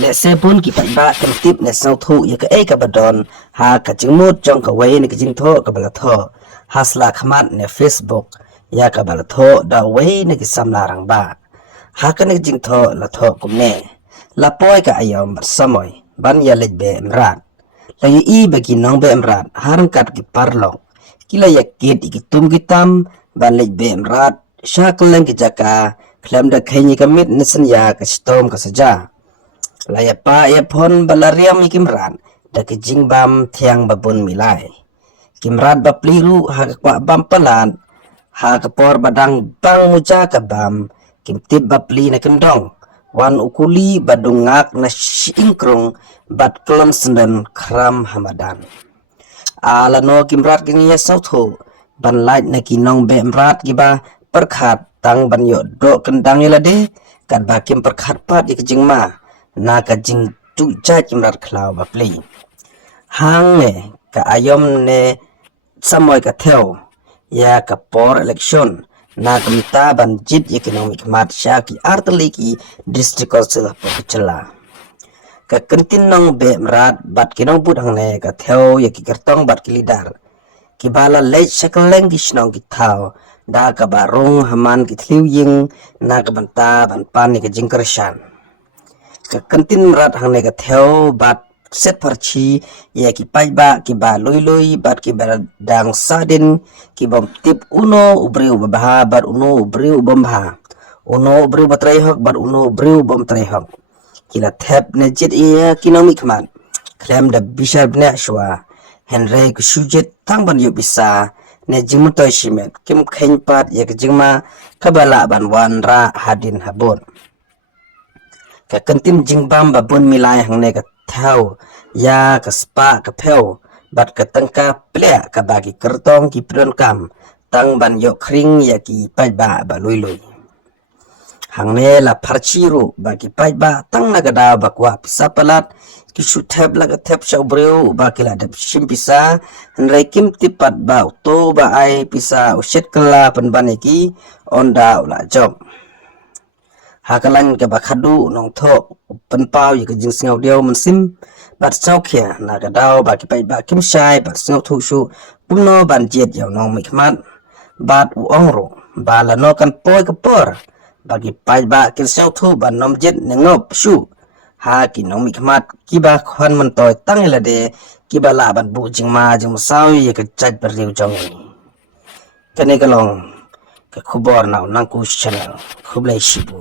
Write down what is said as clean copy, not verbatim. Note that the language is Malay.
และเซปุนกิปัดบะกันติบและเซาทุยกะเอกะบดอนหากะจิงมุดจองกะไว้ในกะจิงโทกะบะละโทฮัสลาขมัดใน Facebook ยากะบะละโทดาไว้ในกะซัมลารังบะหากะในกะจิงโทละโทกุมเนละปอยกะอายอมบัดสมอยบันยาเล็ดเบอมรัดละยอีบะกิน้องเบอมรัดหารังกัดกิปาร์ลองกิลายกเกดอีกิตุมกิตัมบันเล็ดเบอมรัดชากลังกิจากาเคลมดะเขยิกะมิดนิสัญญากะสตอมกะสจาlaya pa ya pon balariam ikimran da kijing bam thiang babun milai kimrat bapliru ha kwa bam palan ha kapor badang bang muja ka bam kimtib bapli na kendong wan ukuli badungak na ingkrung bat klon sendan kram hamadan ala no kimrat kingiya sautho ban lait na kinong be mrat giba perkhat tang ban yo do kendang ilade kan bakim perkhat pat ikijing ma na ka jing tu cha chimrat khlau ba pli hang ne ka ayom ne samoy ka theo ya ka por election na kamta ban jit economic mat sha ki artli ki district council pa chela ka kantin nong be mrat bat kinong put hang ne ka theo ya ki kartong bat ki lidar ki bala le shakaleng ki shnong ki thao da ka barong haman ki thliu ying na ka banta ban pan ni ka jing karshan ka kantin rat hang ne ka theo bat set parchi ya ki pai ba ki ba loi loi bat ki ba dang sadin ki bom tip uno ubreu ba bat uno ubreu bom ha uno ubreu batrai hok bat uno ubreu bom trai hok kila thep ne jit ia kinomi khman klem da bishar bne shwa henry ku sujet tang ban yu bisa ne jingmutoy shimet kim khain pat ya ki jingma kabala ban wan ra hadin habon ka kantin jingbam babun milai hang ne ka thau ya ka spa ka pheu bat ka tangka ple ka bagi kertong ki pron kam tang ban yo khring ya ki pai ba loi loi hang ne la pharchiru bagi pai ba tang na ga da bakwa pisa palat ki shu thep la ka thep chau breu ba ki la dap shim pisa nrai kim tipat ba to ba ai pisa ushet kala pan ban ki onda ula job hakalan ke bakhadu nong tho pen pau ye ke jing sngau dio man sim bat chau khia na ga dau ba ki pai ba kim shai bat sngau thu shu pumno ban jet yaw nong mi khmat bat u ong ro ba la no kan poi ka por ba ki pai ba kin sau thu ban nom jet ne ngop shu ha ki nong mi khmat ki ba khon man toy tang la de ki ba la ban bu jing ma jing sau ye ke chat ba riu chong kane ka long ka khubor naw nang ku channel khublai shibu